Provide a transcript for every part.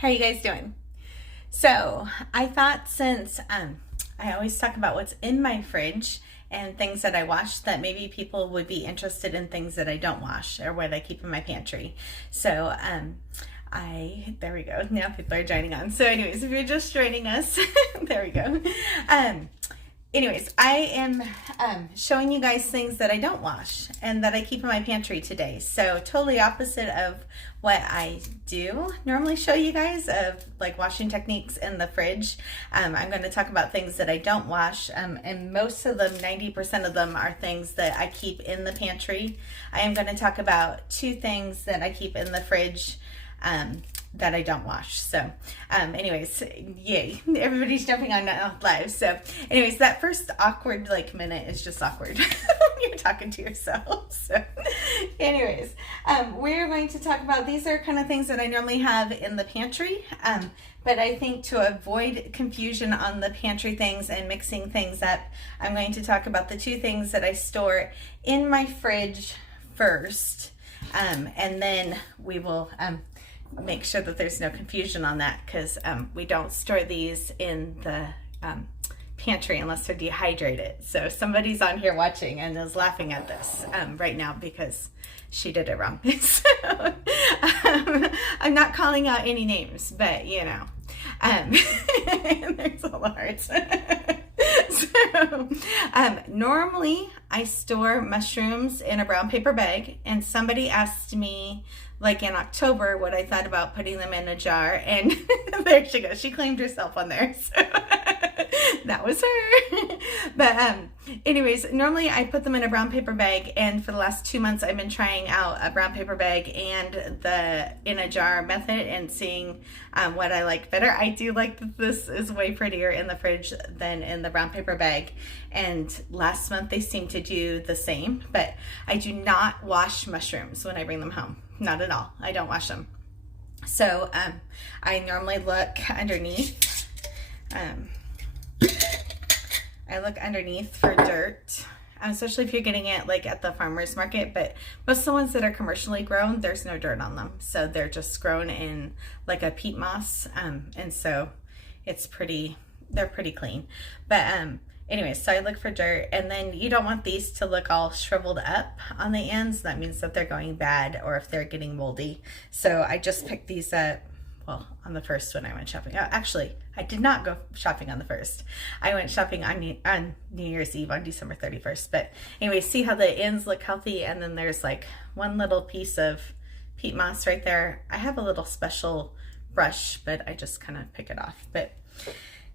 How are you guys doing? So I thought since I always talk about what's in my fridge and things that I wash, that maybe people would be interested in things that I don't wash or what I keep in my pantry. So there we go. Now people are joining on. So anyways, if you're just joining us, there we go. Anyways, I am showing you guys things that I don't wash and that I keep in my pantry today. So totally opposite of what I do normally show you guys of like washing techniques in the fridge. I'm going to talk about things that I don't wash, and most of them, 90% of them, are things that I keep in the pantry. I am going to talk about two things that I keep in the fridge that I don't wash. So anyways, yay, everybody's jumping on live. So anyways, that first awkward minute is just awkward when you're talking to yourself. So anyways, we're going to talk about, these are kind of things that I normally have in the pantry, but I think to avoid confusion on the pantry things and mixing things up, I'm going to talk about the two things that I store in my fridge first, and then we will make sure that there's no confusion on that, because we don't store these in the pantry unless they're dehydrated. So somebody's on here watching and is laughing at this right now because she did it wrong. So I'm not calling out any names, but you know, there's a lot of hearts. So normally I store mushrooms in a brown paper bag, and somebody asked me like in October what I thought about putting them in a jar, and there she goes, she claimed herself on there, so that was her. But anyways, normally I put them in a brown paper bag, and for the last 2 months I've been trying out a brown paper bag and the in a jar method and seeing what I like better. I do like that this is way prettier in the fridge than in the brown paper bag, and last month they seemed to do the same. But I do not wash mushrooms when I bring them home. Not at all. I don't wash them. So I normally look underneath. I look underneath for dirt, especially if you're getting it like at the farmer's market. But most of the ones that are commercially grown, there's no dirt on them. So they're just grown in like a peat moss. And so it's they're pretty clean. But anyway, so I look for dirt, and then you don't want these to look all shriveled up on the ends. That means that they're going bad, or if they're getting moldy. So I just picked these up, well, on the first when I went shopping. Actually, I did not go shopping on the first. I went shopping on New Year's Eve, on December 31st. But anyway, see how the ends look healthy, and then there's like one little piece of peat moss right there. I have a little special brush, but I just kind of pick it off. But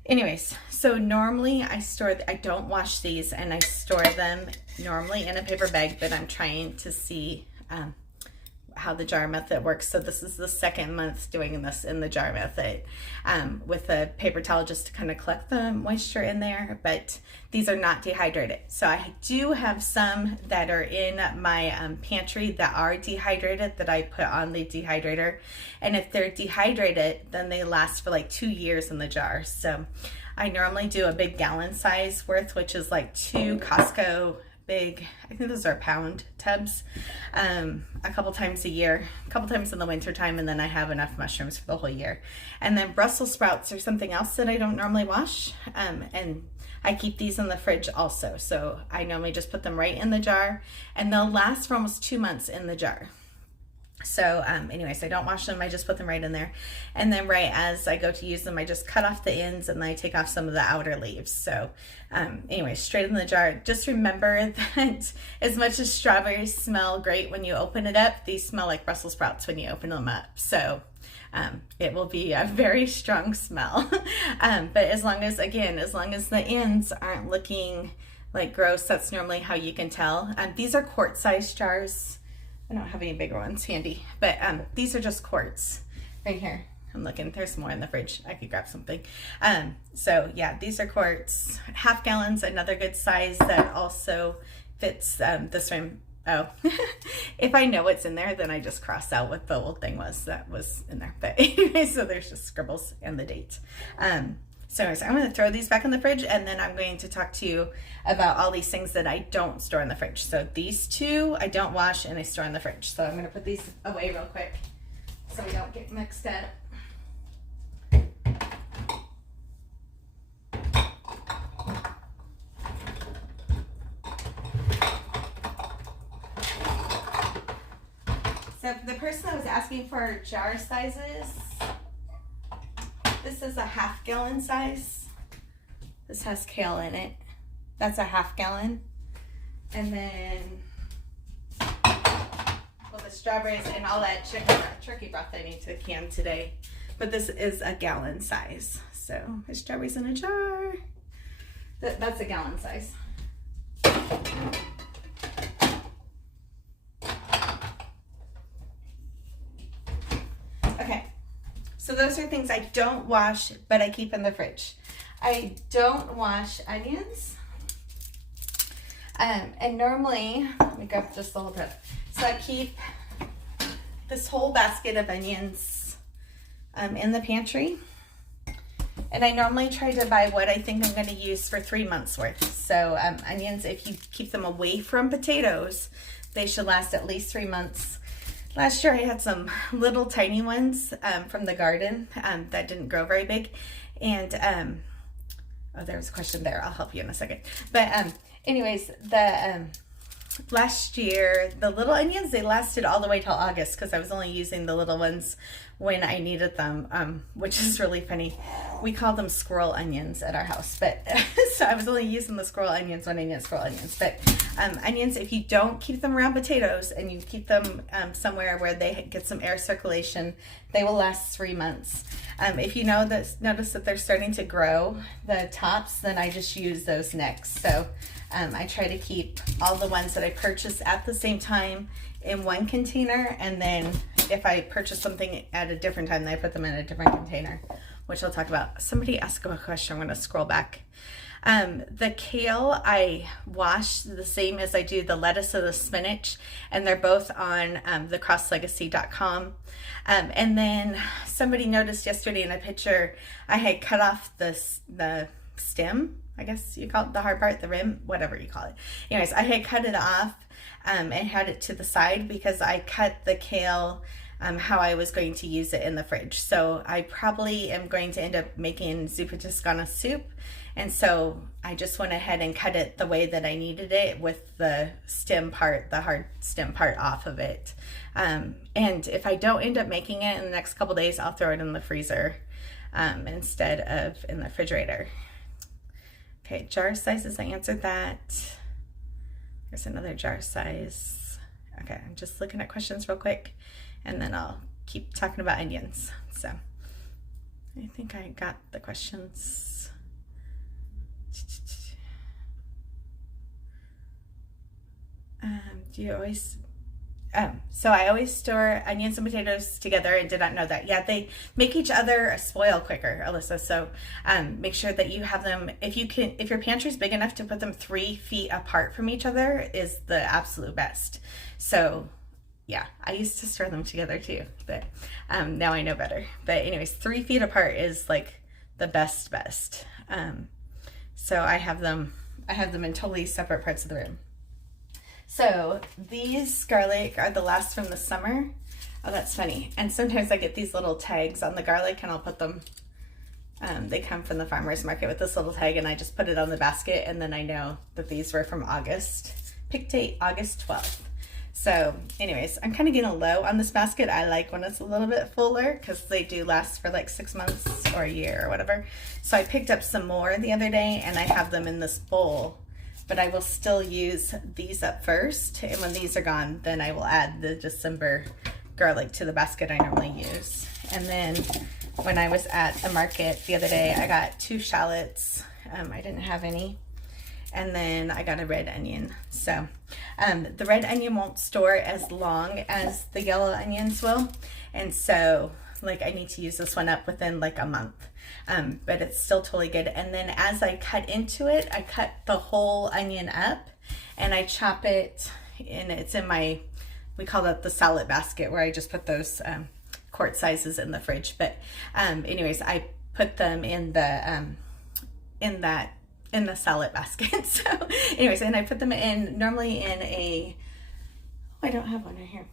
anyways, so normally I don't wash these, and I store them normally in a paper bag, but I'm trying to see how the jar method works. So this is the second month doing this in the jar method with a paper towel, just to kind of collect the moisture in there. But these are not dehydrated. So I do have some that are in my pantry that are dehydrated, that I put on the dehydrator. And if they're dehydrated, then they last for like 2 years in the jar. So I normally do a big gallon size worth, which is like 2 Costco big, I think those are pound tubs, a couple times a year, a couple times in the winter time, and then I have enough mushrooms for the whole year. And then Brussels sprouts are something else that I don't normally wash, and I keep these in the fridge also. So I normally just put them right in the jar, and they'll last for almost 2 months in the jar. So anyways, I don't wash them, I just put them right in there. And then right as I go to use them, I just cut off the ends, and then I take off some of the outer leaves. So anyways, straight in the jar. Just remember that as much as strawberries smell great when you open it up, these smell like Brussels sprouts when you open them up. So it will be a very strong smell. But as long as the ends aren't looking like gross, that's normally how you can tell. These are quart-sized jars. I don't have any bigger ones handy, but these are just quarts right here. I'm looking, there's more in the fridge. I could grab something. So yeah, these are quarts. Half gallons, another good size that also fits this room. Oh, if I know what's in there, then I just cross out what the old thing was that was in there. But anyway, so there's just scribbles and the date. So anyways, I'm going to throw these back in the fridge, and then I'm going to talk to you about all these things that I don't store in the fridge. So these two I don't wash and I store in the fridge. So I'm going to put these away real quick so we don't get mixed up. So for the person that was asking for jar sizes, this is a 1/2 gallon size. This has kale in it. That's a 1/2 gallon. And then, well, the strawberries and all that turkey broth I need to can today. But this is a gallon size. So the strawberries in a jar. That's a gallon size. Okay, so those are things I don't wash, but I keep in the fridge. I don't wash onions. And normally, let me grab just the whole tub. So I keep this whole basket of onions in the pantry. And I normally try to buy what I think I'm going to use for 3 months worth. So onions, if you keep them away from potatoes, they should last at least 3 months. Last year I had some little tiny ones from the garden that didn't grow very big. And, oh, there was a question there. I'll help you in a second. But anyways, last year, the little onions, they lasted all the way till August because I was only using the little ones when I needed them, which is really funny. We call them squirrel onions at our house, but so I was only using the squirrel onions when I needed squirrel onions. But onions, if you don't keep them around potatoes and you keep them somewhere where they get some air circulation, they will last 3 months. If you notice that they're starting to grow, the tops, then I just use those next. So I try to keep all the ones that I purchase at the same time in one container, and then if I purchase something at a different time, then I put them in a different container, which I'll talk about. Somebody asked a question. I'm going to scroll back. The kale I wash the same as I do the lettuce or the spinach, and they're both on 𝐿𝐻𝐿egacy.com. And then somebody noticed yesterday in a picture I had cut off the stem, I guess you call it, the hard part, the rim, whatever you call it. Anyways, I had cut it off and had it to the side because I cut the kale how I was going to use it in the fridge. So I probably am going to end up making zuppa toscana soup. And so I just went ahead and cut it the way that I needed it with the stem part, the hard stem part off of it. And if I don't end up making it in the next couple days, I'll throw it in the freezer instead of in the refrigerator. Okay, jar sizes, I answered that. Here's another jar size. Okay, I'm just looking at questions real quick, and then I'll keep talking about onions. So I think I got the questions. Do you always... so I always store onions and potatoes together and did not know that. Yeah, they make each other spoil quicker, Alyssa. So make sure that you have them, if your pantry is big enough to put them 3 feet apart from each other is the absolute best. So yeah, I used to store them together too, but now I know better. But anyways, 3 feet apart is like the best. So I have them in totally separate parts of the room. So these garlic are the last from the summer. Oh, that's funny. And sometimes I get these little tags on the garlic and I'll put them, they come from the farmer's market with this little tag, and I just put it on the basket, and then I know that these were from August. Pick date, August 12th. So anyways, I'm kind of getting low on this basket. I like when it's a little bit fuller because they do last for like 6 months or a year or whatever. So I picked up some more the other day and I have them in this bowl. But I will still use these up first, and when these are gone, then I will add the December garlic to the basket I normally use. And then when I was at the market the other day, I got 2 shallots. I didn't have any. And then I got a red onion. So the red onion won't store as long as the yellow onions will. And so like I need to use this one up within like a month. But it's still totally good. And then as I cut into it, I cut the whole onion up and I chop it, and it's in my, we call that the salad basket, where I just put those quart sizes in the fridge. But anyways, I put them in the salad basket. So anyways, and I put them in normally in a, oh, I don't have one right here.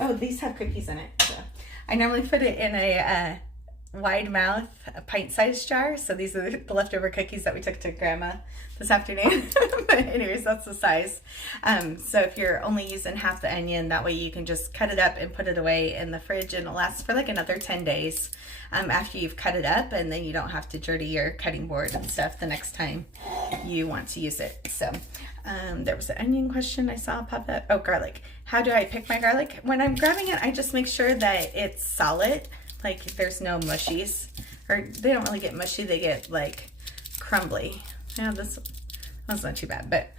Oh, these have cookies in it. So I normally put it in a wide mouth, a pint-sized jar. So these are the leftover cookies that we took to Grandma this afternoon. But anyways, that's the size. So if you're only using half the onion, that way you can just cut it up and put it away in the fridge, and it'll last for like another 10 days after you've cut it up, and then you don't have to dirty your cutting board and stuff the next time you want to use it. So there was an onion question I saw pop up. Oh, garlic. How do I pick my garlic? When I'm grabbing it, I just make sure that it's solid. Like there's no mushies, or they don't really get mushy, they get like crumbly. Yeah, this one's not too bad, but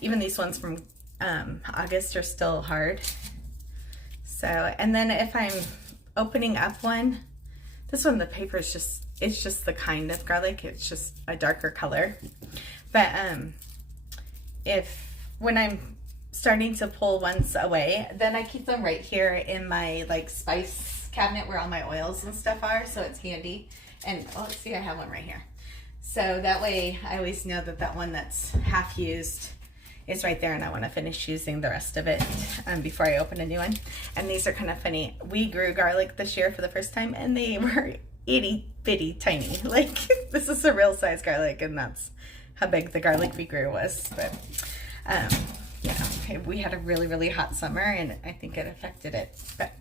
even these ones from August are still hard. So, and then if I'm opening up one, this one, the paper is just, it's just the kind of garlic, it's just a darker color. But when I'm starting to pull ones away, then I keep them right here in my like spice cabinet where all my oils and stuff are, so it's handy. And oh, let's see, I have one right here, so that way I always know that that one that's half used is right there, and I want to finish using the rest of it before I open a new one. And these are kind of funny. We grew garlic this year for the first time, and they were itty bitty tiny. Like this is a real size garlic, and that's how big the garlic we grew was. But yeah, we had a really, really hot summer, and I think it affected it. But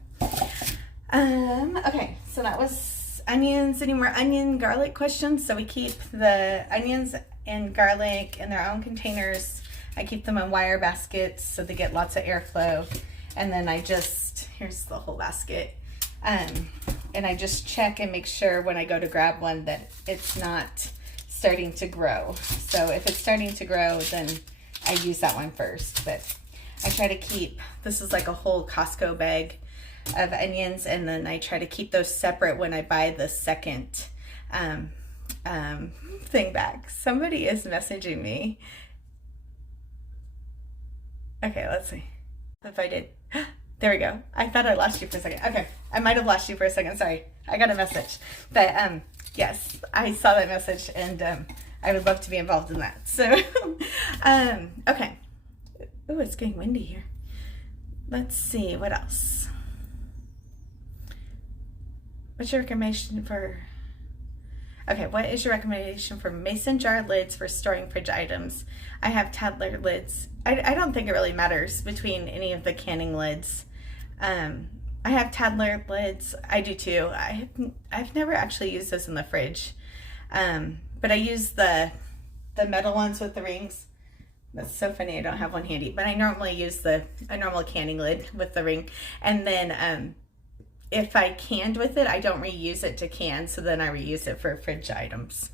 okay, so that was onions. Any more onion garlic questions? So we keep the onions and garlic in their own containers. I keep them in wire baskets so they get lots of airflow. And then I just, here's the whole basket. And I just check and make sure when I go to grab one that it's not starting to grow. So if it's starting to grow, then I use that one first. But I try to keep, this is like a whole Costco bag of onions, and then I try to keep those separate when I buy the second thing back. Somebody is messaging me. Okay, let's see if I did. There we go. I thought I lost you for a second. Okay, I might have lost you for a second. Sorry, I got a message. But yes, I saw that message, and I would love to be involved in that. So okay. Oh, it's getting windy here. Let's see, what else? What's your recommendation for, okay, what is your recommendation for mason jar lids for storing fridge items? I have Tadler lids. I don't think it really matters between any of the canning lids. I have Tadler lids. I do too. I've never actually used those in the fridge. But I use the metal ones with the rings. That's so funny, I don't have one handy. But I normally use a normal canning lid with the ring. And then if I canned with it, I don't reuse it to can, so then I reuse it for fridge items.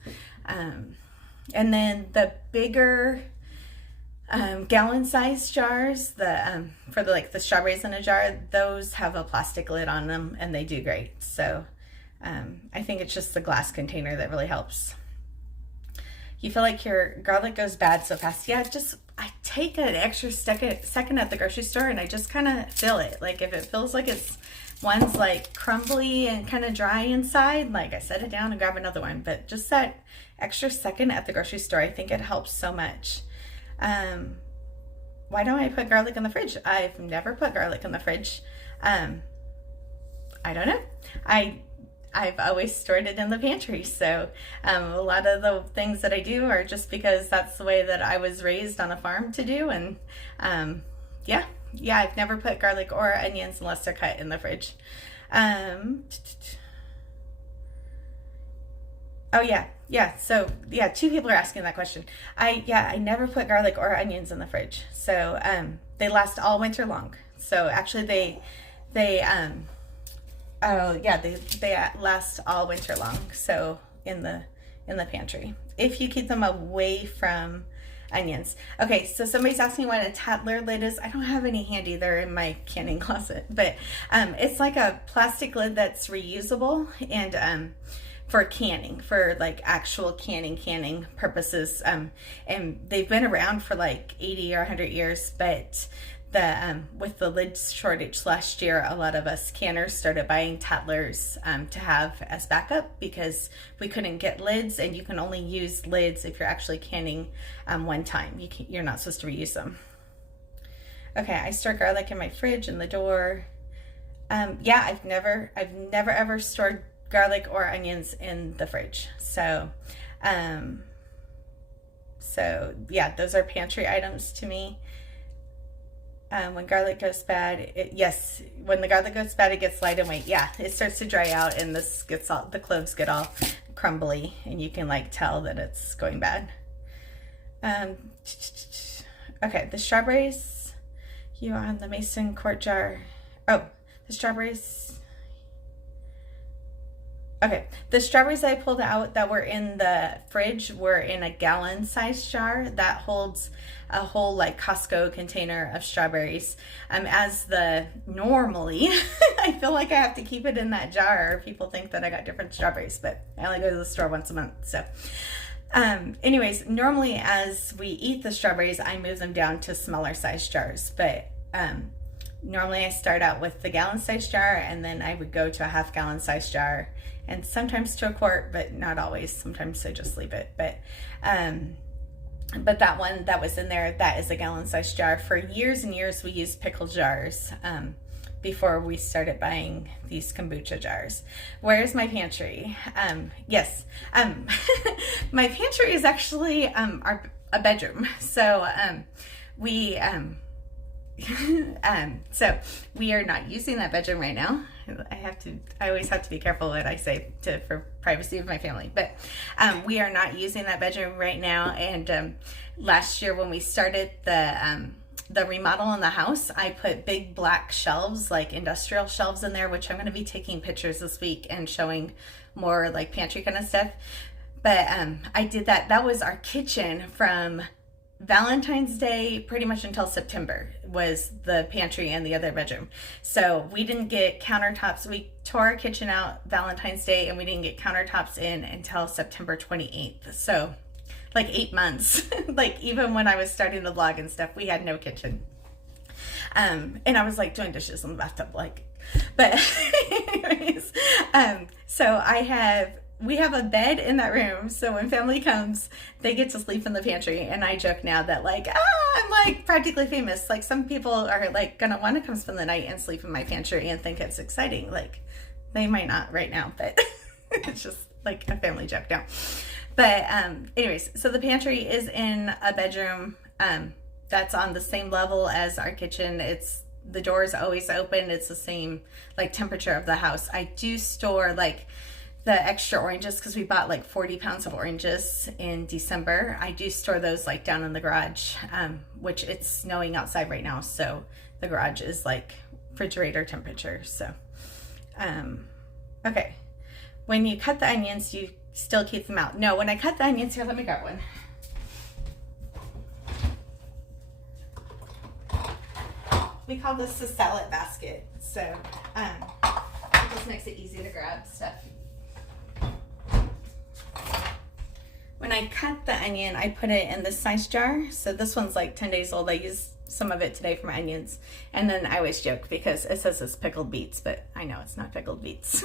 And then the bigger gallon-sized jars, for the strawberries in a jar, those have a plastic lid on them, and they do great. So I think it's just the glass container that really helps. You feel like your garlic goes bad so fast. Yeah, I take an extra second at the grocery store, and I just kind of feel it. Like if it feels like one's like crumbly and kind of dry inside, like I set it down and grab another one. But just that extra second at the grocery store, I think it helps so much. Why don't I put garlic in the fridge? I've never put garlic in the fridge. I don't know. I've always stored it in the pantry. So a lot of the things that I do are just because that's the way that I was raised on a farm to do. And yeah, I've never put garlic or onions unless they're cut in the fridge. Oh yeah. So yeah, 2 people are asking that question. I never put garlic or onions in the fridge. So they last all winter long. So actually they last all winter long. So in the pantry, if you keep them away from onions. Okay, so somebody's asking what a Tadler lid is. I don't have any handy. They're in my canning closet, but it's like a plastic lid that's reusable, and for canning, for like actual canning purposes, and they've been around for like 80 or 100 years. But with the lid shortage last year, a lot of us canners started buying Tadlers to have as backup, because we couldn't get lids, and you can only use lids if you're actually canning one time. You're not supposed to reuse them. Okay, I store garlic in my fridge in the door. Yeah, I've never ever stored garlic or onions in the fridge. So yeah, those are pantry items to me. When garlic goes bad, when the garlic goes bad, it gets light in weight. Yeah, it starts to dry out, and the cloves get all crumbly, and you can like tell that it's going bad. Okay, the strawberries, you are on the mason quart jar. Oh, the strawberries. Okay, the strawberries I pulled out that were in the fridge were in a gallon size jar that holds a whole like Costco container of strawberries. Normally, I feel like I have to keep it in that jar, or people think that I got different strawberries, but I only go to the store once a month. So anyways, normally as we eat the strawberries, I move them down to smaller size jars, but normally I start out with the gallon size jar, and then I would go to a half gallon size jar, and sometimes to a quart, but not always. Sometimes I just leave it. But that one that was in there, that is a gallon size jar. For years and years, we used pickle jars before we started buying these kombucha jars. Where's my pantry? Yes, my pantry is actually a bedroom. So so we are not using that bedroom right now. I always have to be careful what I say for privacy of my family, but we are not using that bedroom right now. And last year when we started the remodel in the house, I put big black shelves, like industrial shelves in there, which I'm going to be taking pictures this week and showing more like pantry kind of stuff. But I did that. That was our kitchen from Valentine's Day pretty much until September, was the pantry and the other bedroom. So we didn't get countertops. We tore our kitchen out Valentine's Day, and we didn't get countertops in until September 28th. So like 8 months. Like even when I was starting the vlog and stuff, we had no kitchen. And I was like doing dishes in the bathtub, like, but anyways, so we have a bed in that room, so when family comes, they get to sleep in the pantry. And I joke now that like, I'm like practically famous. Like some people are like gonna want to come spend the night and sleep in my pantry and think it's exciting. Like they might not right now, but it's just like a family joke now. But anyways, so the pantry is in a bedroom that's on the same level as our kitchen. The door is always open. It's the same like temperature of the house. I do store like the extra oranges, because we bought like 40 pounds of oranges in December. I do store those like down in the garage, which it's snowing outside right now, so the garage is like refrigerator temperature. So okay, when you cut the onions, you still keep them out? No, when I cut the onions, here, let me grab one. We call this a salad basket, so it just makes it easy to grab stuff. When I cut the onion, I put it in this size jar. So this one's like 10 days old. I used some of it today for my onions. And then I always joke because it says it's pickled beets, but I know it's not pickled beets.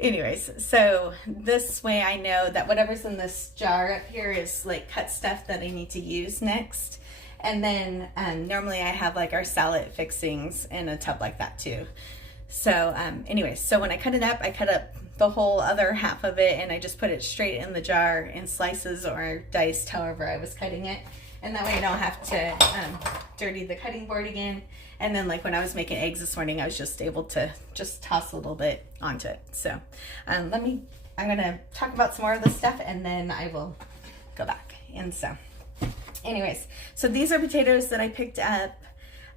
Anyways, so this way I know that whatever's in this jar up here is like cut stuff that I need to use next. And then normally I have like our salad fixings in a tub like that too. So anyways, so when I cut it up, I cut up the whole other half of it, and I just put it straight in the jar in slices or diced, however I was cutting it. And that way I don't have to dirty the cutting board again. And then like when I was making eggs this morning, I was just able to just toss a little bit onto it. So I'm gonna talk about some more of this stuff, and then I will go back. And so anyways, so these are potatoes that I picked up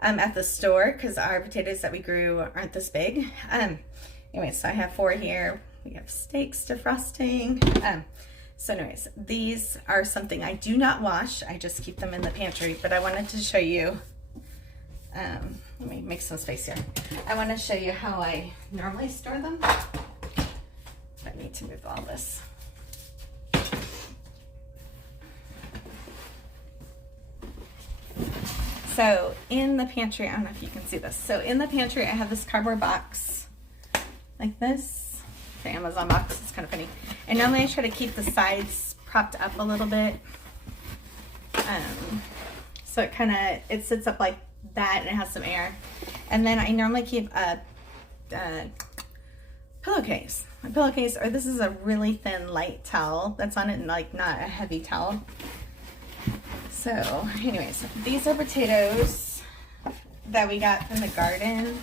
at the store, because our potatoes that we grew aren't this big. Anyways, so I have 4 here. We have steaks defrosting. So anyways, these are something I do not wash. I just keep them in the pantry, but I wanted to show you, let me make some space here. I want to show you how I normally store them. I need to move all this. So in the pantry, I don't know if you can see this. So in the pantry, I have this cardboard box like this. The Amazon box. It's kind of funny. And normally I try to keep the sides propped up a little bit. So it sits up like that, and it has some air. And then I normally keep a pillowcase. My pillowcase, or this is a really thin light towel that's on it, and like not a heavy towel. So anyways, these are potatoes that we got from the garden.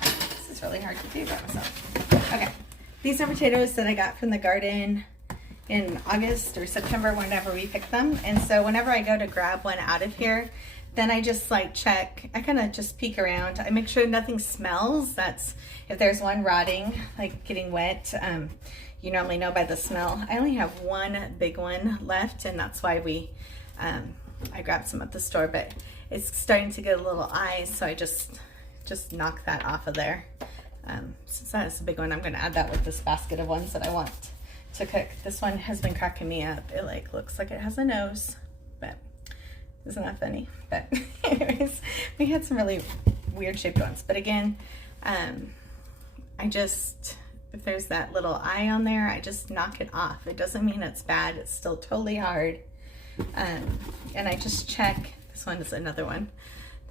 This is really hard to do by myself. Okay, these are potatoes that I got from the garden in August or September, whenever we picked them. And so whenever I go to grab one out of here, then I just like check, I kind of just peek around. I make sure nothing smells. That's, if there's one rotting, like getting wet, you normally know by the smell. I only have one big one left, and that's why I grabbed some at the store, but it's starting to get a little eyes, so I just knock that off of there. Since that is a big one, I'm gonna add that with this basket of ones that I want to cook. This one has been cracking me up. It like looks like it has a nose, but isn't that funny? But anyways, we had some really weird shaped ones. But again, if there's that little eye on there, I just knock it off. It doesn't mean it's bad. It's still totally hard. And I just check. This one is another one.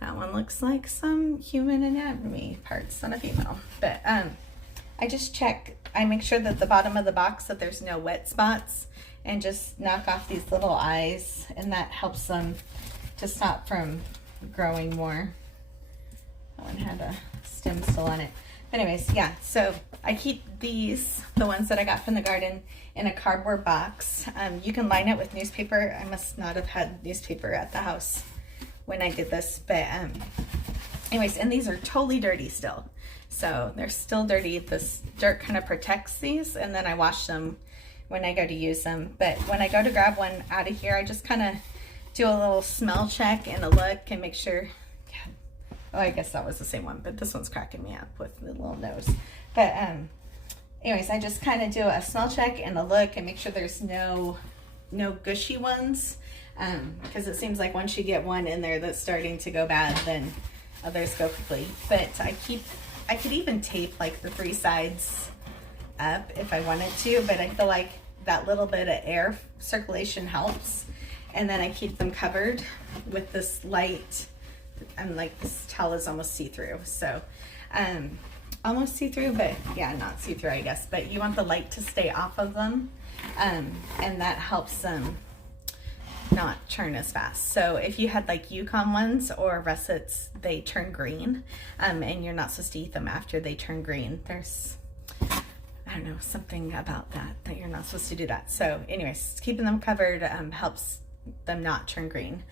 That one looks like some human anatomy parts on a female. But I just check. I make sure that the bottom of the box, that there's no wet spots, and just knock off these little eyes, and that helps them to stop from growing more. That one had a stem still on it. Anyways, yeah, so I keep these, the ones that I got from the garden, in a cardboard box. You can line it with newspaper. I must not have had newspaper at the house when I did this, but anyways, and these are totally dirty still. So they're still dirty. This dirt kind of protects these, and then I wash them when I go to use them. But when I go to grab one out of here, I just kind of do a little smell check and a look and make sure. Oh, I guess that was the same one, but this one's cracking me up with the little nose. But anyways, I just kind of do a smell check and a look and make sure there's no gushy ones, because it seems like once you get one in there that's starting to go bad, then others go quickly. But I could even tape like the 3 sides up if I wanted to, but I feel like that little bit of air circulation helps. And then I keep them covered with this light, and like this towel is almost see-through, so almost see-through, but yeah, not see-through, I guess. But you want the light to stay off of them, and that helps them not churn as fast. So if you had like Yukon ones or russets, they turn green, and you're not supposed to eat them after they turn green. There's, I don't know, something about that you're not supposed to do that. So anyways, keeping them covered helps them not turn green.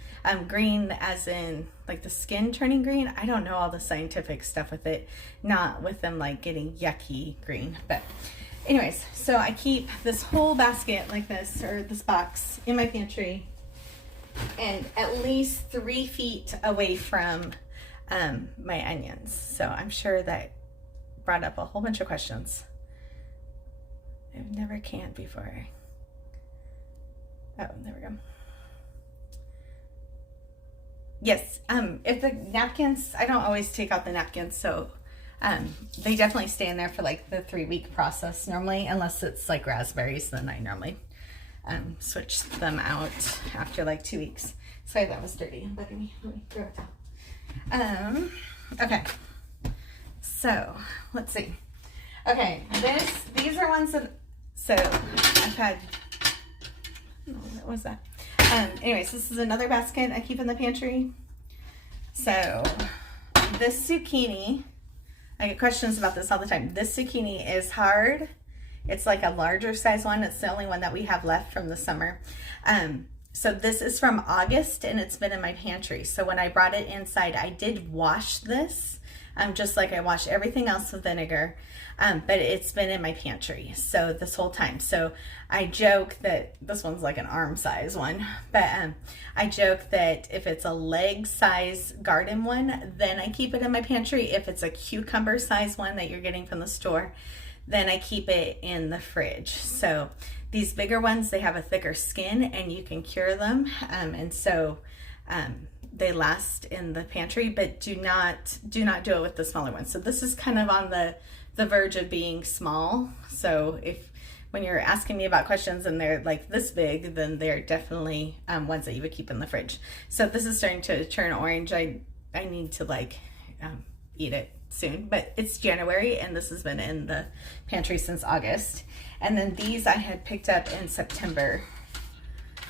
Green as in like the skin turning green. I don't know all the scientific stuff with it, not with them like getting yucky green. But anyways, so I keep this whole basket like this, or this box, in my pantry, and at least 3 feet away from my onions. So I'm sure that brought up a whole bunch of questions. I've never canned before. Oh, there we go. Yes, if the napkins, I don't always take out the napkins, so they definitely stay in there for like the 3-week process normally, unless it's like raspberries, then I normally switch them out after like 2 weeks. Sorry, that was dirty. Let me throw it down. Okay, so let's see. Okay, these are ones that, so I've had, what was that? Anyways, this is another basket I keep in the pantry. So this zucchini, I get questions about this all the time. This zucchini is hard. It's like a larger size one. It's the only one that we have left from the summer. So this is from August, and it's been in my pantry. So when I brought it inside, I did wash this, just like I wash everything else with vinegar. But it's been in my pantry so this whole time. So I joke that this one's like an arm size one, but I joke that if it's a leg size garden one, then I keep it in my pantry. If it's a cucumber size one that you're getting from the store, then I keep it in the fridge. So these bigger ones, they have a thicker skin and you can cure them, and so they last in the pantry. But do not do it with the smaller ones. So this is kind of on the verge of being small. So when you're asking me about questions and they're like this big, then they're definitely ones that you would keep in the fridge. So if this is starting to turn orange, I need to like eat it soon, but it's January and this has been in the pantry since August. And then these I had picked up in September,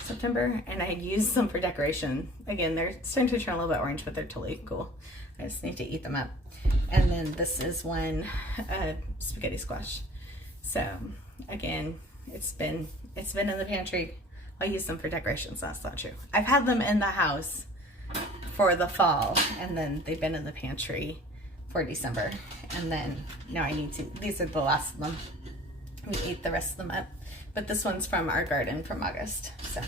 and I had used them for decoration. Again, they're starting to turn a little bit orange, but they're totally cool. I just need to eat them up. And then this is one spaghetti squash. So again, it's been in the pantry. I'll use them for decorations. That's not true. I've had them in the house for the fall, and then they've been in the pantry for December. And then now I need to, these are the last of them. We ate the rest of them up. But this one's from our garden from August. So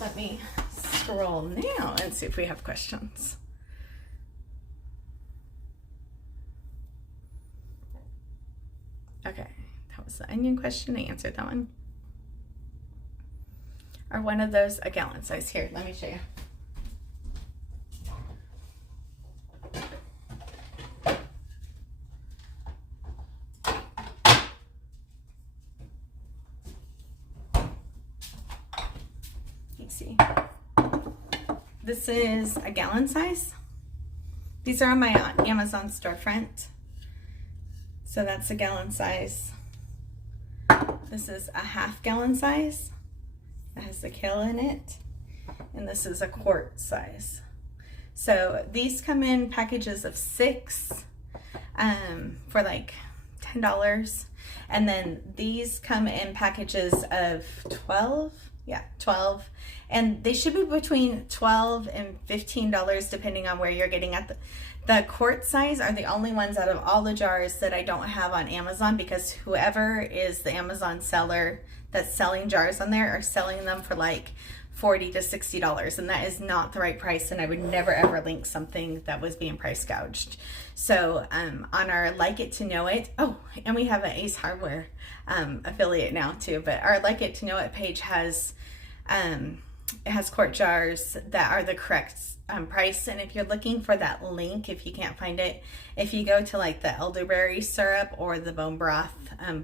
let me scroll now and see if we have questions. Okay, that was the onion question. I answered that one. Are one of those a gallon size? Here, let me show you. Let's see. This is a gallon size. These are on my Amazon storefront. So that's a gallon size. This is a half gallon size. It has the kale in it. And this is a quart size. So these come in packages of 6 for like $10. And then these come in packages of 12. Yeah, 12. And they should be between $12 and $15 depending on where you're getting at. The quart size are the only ones out of all the jars that I don't have on Amazon, because whoever is the Amazon seller that's selling jars on there are selling them for like $40 to $60, and that is not the right price, and I would never ever link something that was being price gouged. So on our Like It to Know It, oh, and we have an Ace Hardware affiliate now too, but our Like It to Know It page has it has quart jars that are the correct price. And if you're looking for that link, if you can't find it, if you go to like the elderberry syrup or the bone broth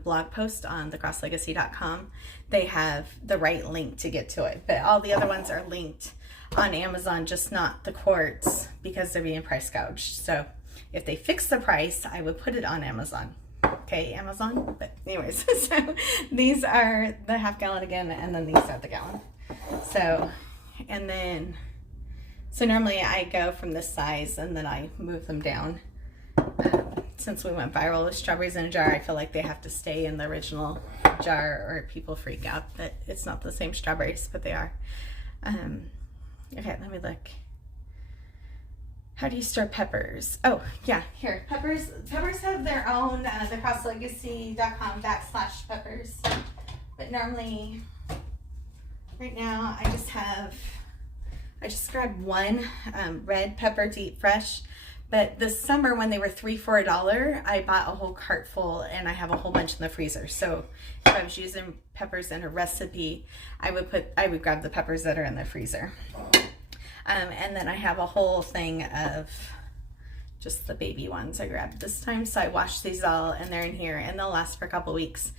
blog post on 𝐋𝐈𝐍𝐿.com, they have the right link to get to it. But all the other ones are linked on Amazon, just not the quarts, because they're being price gouged. So if they fix the price, I would put it on Amazon. Okay, Amazon. But anyways, so these are the half gallon again, and then these are the gallon. So, and then, so normally I go from this size and then I move them down. Since we went viral with strawberries in a jar, I feel like they have to stay in the original jar or people freak out that it's not the same strawberries, but they are. Okay, let me look. How do you store peppers? Oh, yeah, here. Peppers have their own, the 𝐋𝐈𝐍𝐿.com/peppers. But normally, right now, I just grabbed one red pepper to eat fresh. But this summer, when they were 3 for $1, I bought a whole cart full, and I have a whole bunch in the freezer. So if I was using peppers in a recipe, I would grab the peppers that are in the freezer. And then I have a whole thing of just the baby ones I grabbed this time. So I washed these all, and they're in here, and they'll last for a couple weeks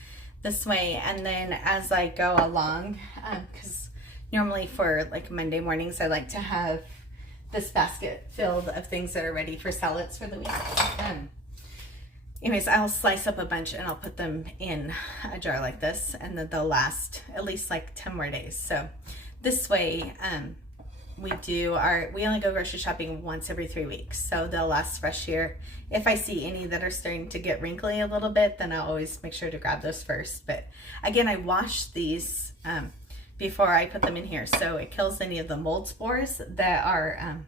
this way. And then as I go along, because normally for like Monday mornings, I like to have this basket filled of things that are ready for salads for the week. Anyways, I'll slice up a bunch and I'll put them in a jar like this, and then they'll last at least like 10 more days. So this way, we only go grocery shopping once every 3 weeks, so they'll last fresh here. If I see any that are starting to get wrinkly a little bit, then I'll always make sure to grab those first. But again, I wash these before I put them in here, so it kills any of the mold spores that are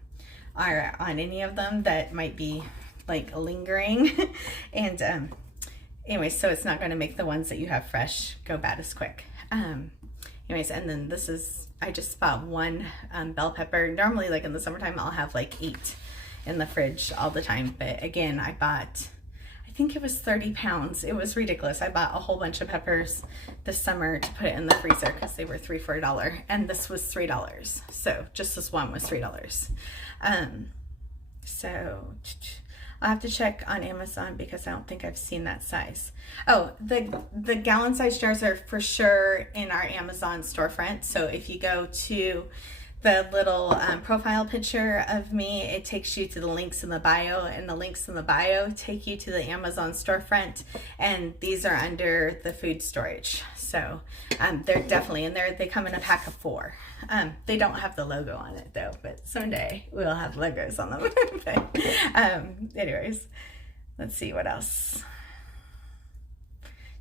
on any of them that might be like lingering. And anyway, so it's not going to make the ones that you have fresh go bad as quick. Anyways, and then this is, I just bought one bell pepper. Normally, like in the summertime, I'll have like 8 in the fridge all the time. But again, I bought, I think it was 30 pounds. It was ridiculous. I bought a whole bunch of peppers this summer to put it in the freezer because they were 3 for $1. And this was $3. So just this one was $3. So I'll have to check on Amazon because I don't think I've seen that size. Oh, the gallon size jars are for sure in our Amazon storefront. So if you go to the little profile picture of me, it takes you to the links in the bio, and the links in the bio take you to the Amazon storefront, and these are under the food storage. So they're definitely in there. They come in a pack of 4. They don't have the logo on it though, but someday we'll have logos on them. But, anyways, let's see what else.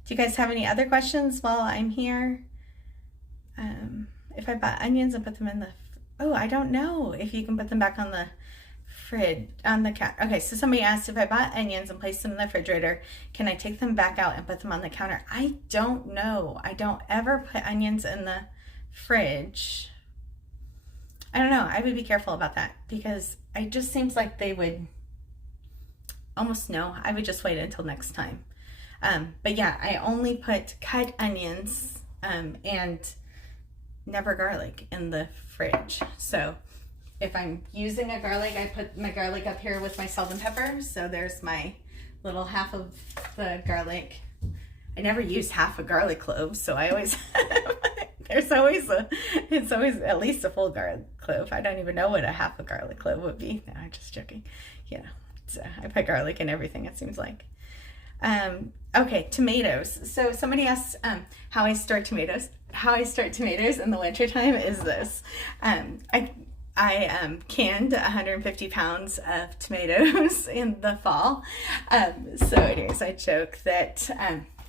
Do you guys have any other questions while I'm here? If I bought onions and put them in the, oh, I don't know if you can put them back on the fridge, on the counter. Okay, so somebody asked, if I bought onions and placed them in the refrigerator, can I take them back out and put them on the counter? I don't know. I don't ever put onions in the fridge. I don't know. I would be careful about that because it just seems like they would almost know. I would just wait until next time. But yeah, I only put cut onions and never garlic in the fridge. So if I'm using a garlic, I put my garlic up here with my salt and pepper. So there's my little half of the garlic. I never use half a garlic clove, so I always it's always at least a full garlic clove. I don't even know what a half a garlic clove would be. No, I'm just joking. You know, so I put garlic in everything, it seems like. Okay, tomatoes. So somebody asked how I store tomatoes. How I store tomatoes in the wintertime is this. I canned 150 pounds of tomatoes in the fall. So anyways, I joke that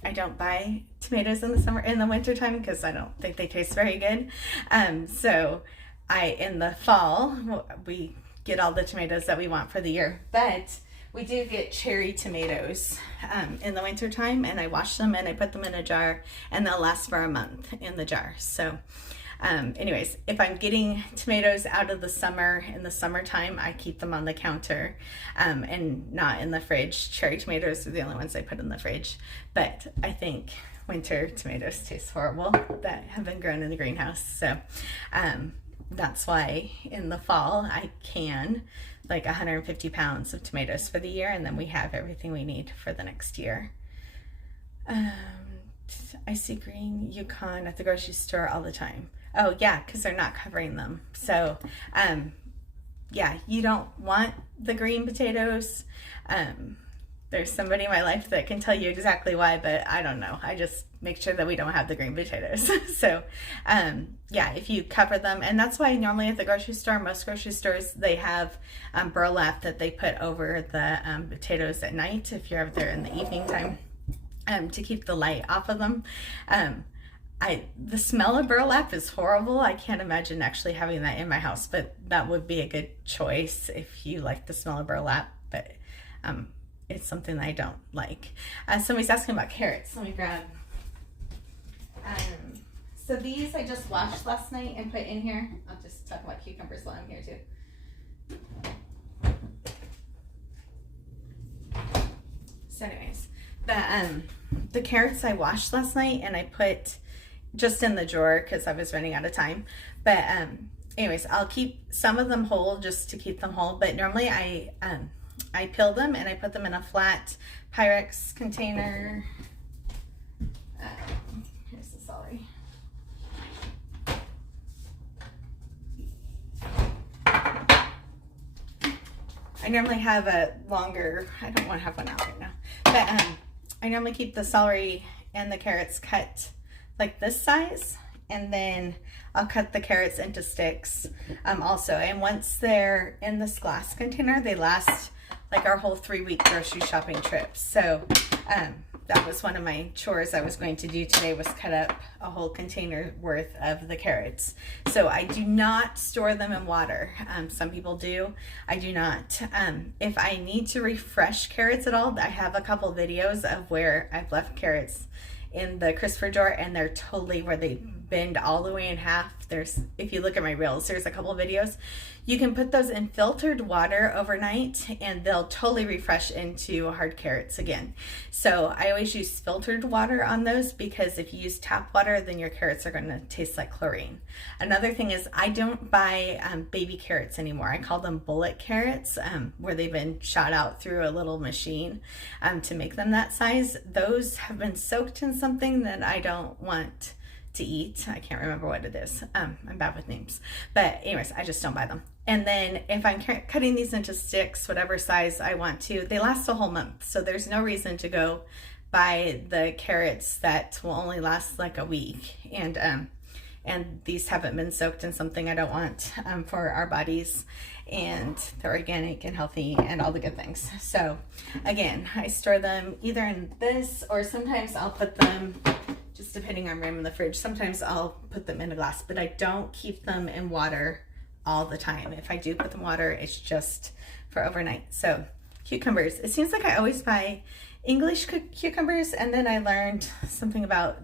I don't buy tomatoes in the wintertime because I don't think they taste very good. So in the fall, we get all the tomatoes that we want for the year, but we do get cherry tomatoes in the winter time, and I wash them and I put them in a jar, and they'll last for a month in the jar. So anyways, if I'm getting tomatoes out of the summer, in the summertime, I keep them on the counter and not in the fridge. Cherry tomatoes are the only ones I put in the fridge, but I think winter tomatoes taste horrible that have been grown in the greenhouse. So that's why in the fall I can like 150 pounds of tomatoes for the year, and then we have everything we need for the next year. I see green Yukon at the grocery store all the time. Oh yeah, because they're not covering them. So yeah, you don't want the green potatoes. There's somebody in my life that can tell you exactly why, but I don't know. I just make sure that we don't have the green potatoes. So yeah, if you cover them, and that's why normally at the grocery store, most grocery stores, they have burlap that they put over the potatoes at night if you're out there in the evening time to keep the light off of them. The smell of burlap is horrible. I can't imagine actually having that in my house, but that would be a good choice if you like the smell of burlap, but it's something that I don't like. Somebody's asking about carrots. Let me grab. So these I just washed last night and put in here. I'll just talk about cucumbers while I'm here too. So anyways, the carrots I washed last night and I put just in the drawer because I was running out of time. But anyways, I'll keep some of them whole just to keep them whole. But normally I peel them and I put them in a flat Pyrex container. Here's the celery. I normally have a longer, I don't want to have one out right now, but I normally keep the celery and the carrots cut like this size, and then I'll cut the carrots into sticks also. And once they're in this glass container, they last like our whole 3-week grocery shopping trip. So that was one of my chores I was going to do today, was cut up a whole container worth of the carrots. So I do not store them in water. Some people do. I do not. If I need to refresh carrots at all, I have a couple videos of where I've left carrots in the crisper drawer and they're totally where they bend all the way in half. If you look at my reels, there's a couple of videos. You can put those in filtered water overnight and they'll totally refresh into hard carrots again. So I always use filtered water on those, because if you use tap water, then your carrots are going to taste like chlorine. Another thing is I don't buy baby carrots anymore. I call them bullet carrots, where they've been shot out through a little machine to make them that size. Those have been soaked in something that I don't want to eat. I can't remember what it is. I'm bad with names. But anyways, I just don't buy them. And then if I'm cutting these into sticks, whatever size I want to, they last a whole month. So there's no reason to go buy the carrots that will only last like a week. And these haven't been soaked in something I don't want for our bodies. And they're organic and healthy and all the good things. So again, I store them either in this, or sometimes I'll put them, just depending on room in the fridge, sometimes I'll put them in a glass, but I don't keep them in water all the time. If I do put them in water, it's just for overnight. So cucumbers, it seems like I always buy English cucumbers, and then I learned something about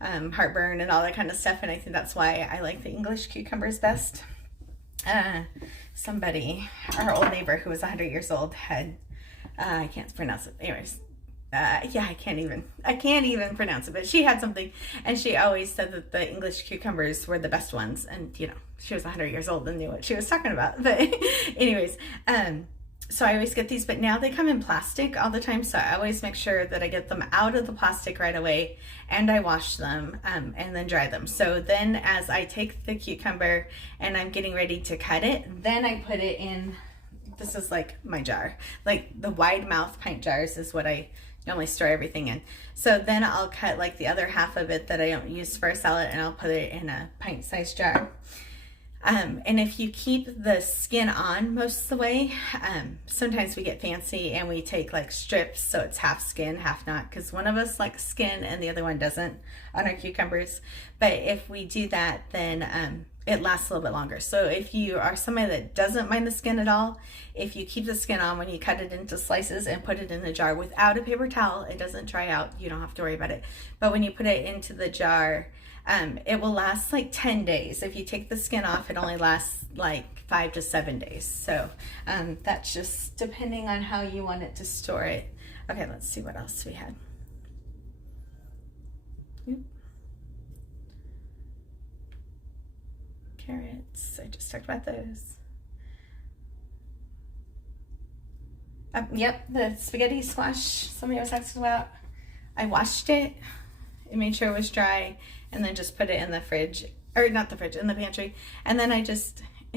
heartburn and all that kind of stuff, and I think that's why I like the English cucumbers best. Somebody, our old neighbor who was 100 years old, had I can't pronounce it. Anyways, yeah, I can't even pronounce it. But she had something, and she always said that the English cucumbers were the best ones. And you know, she was 100 years old and knew what she was talking about. But anyways, so I always get these, but now they come in plastic all the time. So I always make sure that I get them out of the plastic right away, and I wash them and then dry them. So then as I take the cucumber and I'm getting ready to cut it, then I put it in, this is like my jar, like the wide mouth pint jars is what I normally store everything in. So then I'll cut like the other half of it that I don't use for a salad, and I'll put it in a pint sized jar. And if you keep the skin on most of the way, sometimes we get fancy and we take like strips, so it's half skin, half not, because one of us likes skin and the other one doesn't on our cucumbers. But if we do that, then it lasts a little bit longer. So if you are somebody that doesn't mind the skin at all, if you keep the skin on when you cut it into slices and put it in the jar without a paper towel, it doesn't dry out. You don't have to worry about it. But when you put it into the jar, it will last like 10 days. If you take the skin off, it only lasts like 5 to 7 days. So that's just depending on how you want it to store it. Okay, let's see what else we had. Oop. Carrots, I just talked about those. Yep, the spaghetti squash somebody was asking about. I washed it and made sure it was dry, and then just put it in the fridge, or not the fridge, in the pantry. And then it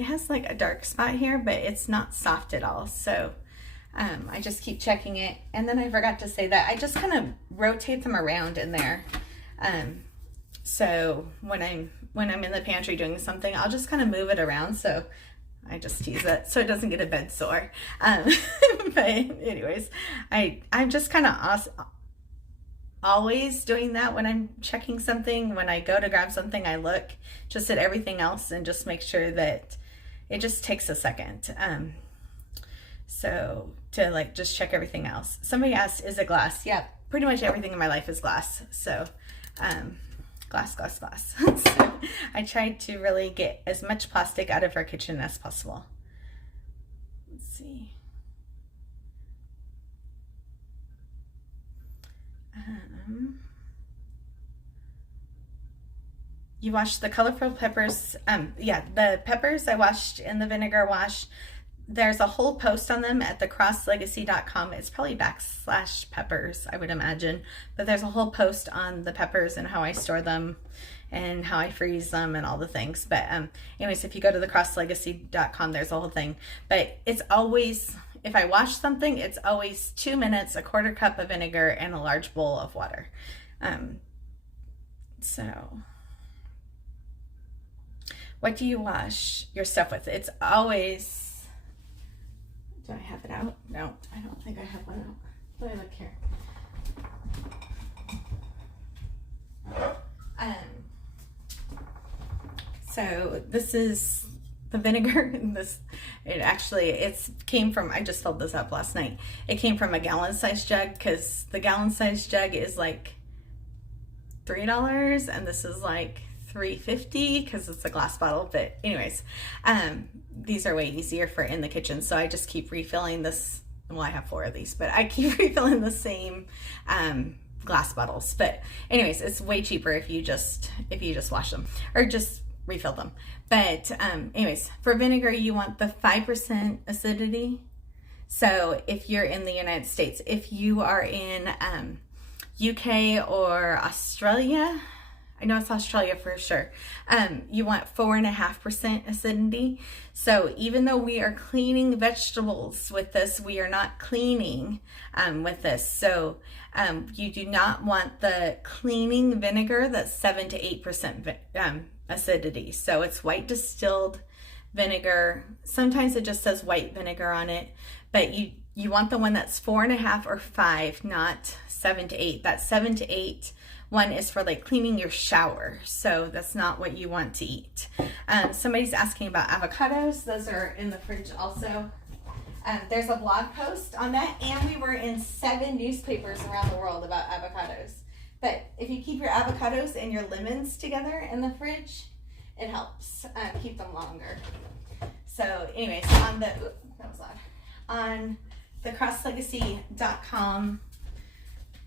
has like a dark spot here, but it's not soft at all. So I just keep checking it. And then I forgot to say that I just kind of rotate them around in there. So when I'm in the pantry doing something, I'll just kind of move it around. So I just tease it so it doesn't get a bed sore. But anyways, I'm just kind of always doing that when I'm checking something. When I go to grab something, I look just at everything else and just make sure that it just takes a second. So to like just check everything else. Somebody asked, is it glass? Yeah, pretty much everything in my life is glass. So glass. So I tried to really get as much plastic out of our kitchen as possible. Let's see. You washed the colorful peppers. Yeah, the peppers I washed in the vinegar wash. There's a whole post on them at 𝐋𝐈𝐍𝐊𝐒.com. It's probably /peppers, I would imagine. But there's a whole post on the peppers and how I store them and how I freeze them and all the things. But anyways, if you go to 𝐋𝐈𝐍𝐊𝐒.com, there's a whole thing. But it's always, if I wash something, it's always 2 minutes, 1/4 cup of vinegar, and a large bowl of water. So what do you wash your stuff with? It's always, do I have it out? No, I don't think I have one out. Let me look here. So this is the vinegar. It came from, I just filled this up last night. It came from a gallon-sized jug, because the gallon-sized jug is like $3, and this is like $3.50 because it's a glass bottle. But anyways, these are way easier for in the kitchen, so I just keep refilling this. Well, I have 4 of these, but I keep refilling the same glass bottles. But anyways, it's way cheaper if you just wash them or just refill them. But anyways, for vinegar, you want the 5% acidity. So if you're in the United States, if you are in UK or Australia, I know it's Australia for sure. You want 4.5% acidity. So even though we are cleaning vegetables with this, we are not cleaning with this. So you do not want the cleaning vinegar that's 7 to 8% acidity. So it's white distilled vinegar. Sometimes it just says white vinegar on it, but you want the one that's 4.5 or 5, not 7 to 8. That 7 to 8 one is for like cleaning your shower. So that's not what you want to eat. Somebody's asking about avocados. Those are in the fridge also. There's a blog post on that, and we were in 7 newspapers around the world about avocados. But if you keep your avocados and your lemons together in the fridge, it helps keep them longer. So anyways, on the, that was loud. On the 𝐋𝐈𝐍𝐊𝐒.com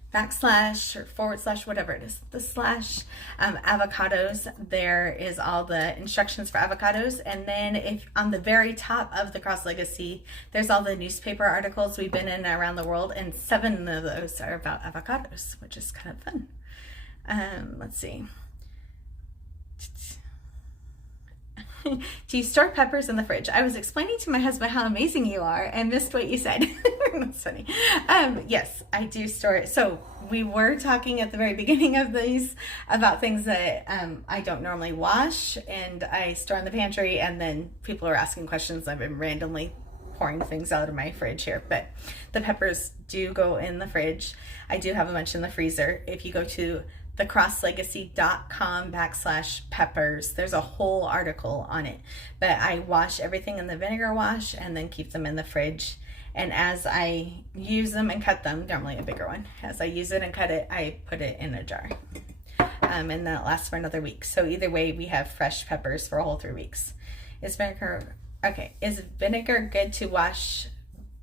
/ whatever it is, the / avocados, there is all the instructions for avocados. And then if on the very top of the 𝐋𝐈𝐍𝐊𝐒, there's all the newspaper articles we've been in around the world, and 7 of those are about avocados, which is kind of fun. Let's see. Do you store peppers in the fridge? I was explaining to my husband how amazing you are and missed what you said. That's funny. Yes, I do store it. So we were talking at the very beginning of these about things that I don't normally wash and I store in the pantry, and then people are asking questions. I've been randomly pouring things out of my fridge here, but the peppers do go in the fridge. I do have a bunch in the freezer. If you go to the 𝐋𝐈𝐍𝐊𝐒.com / peppers, there's a whole article on it. But I wash everything in the vinegar wash and then keep them in the fridge. And as I use them and cut them, normally a bigger one, as I use it and cut it, I put it in a jar. And then it lasts for another week. So either way, we have fresh peppers for a whole 3 weeks. Is vinegar good to wash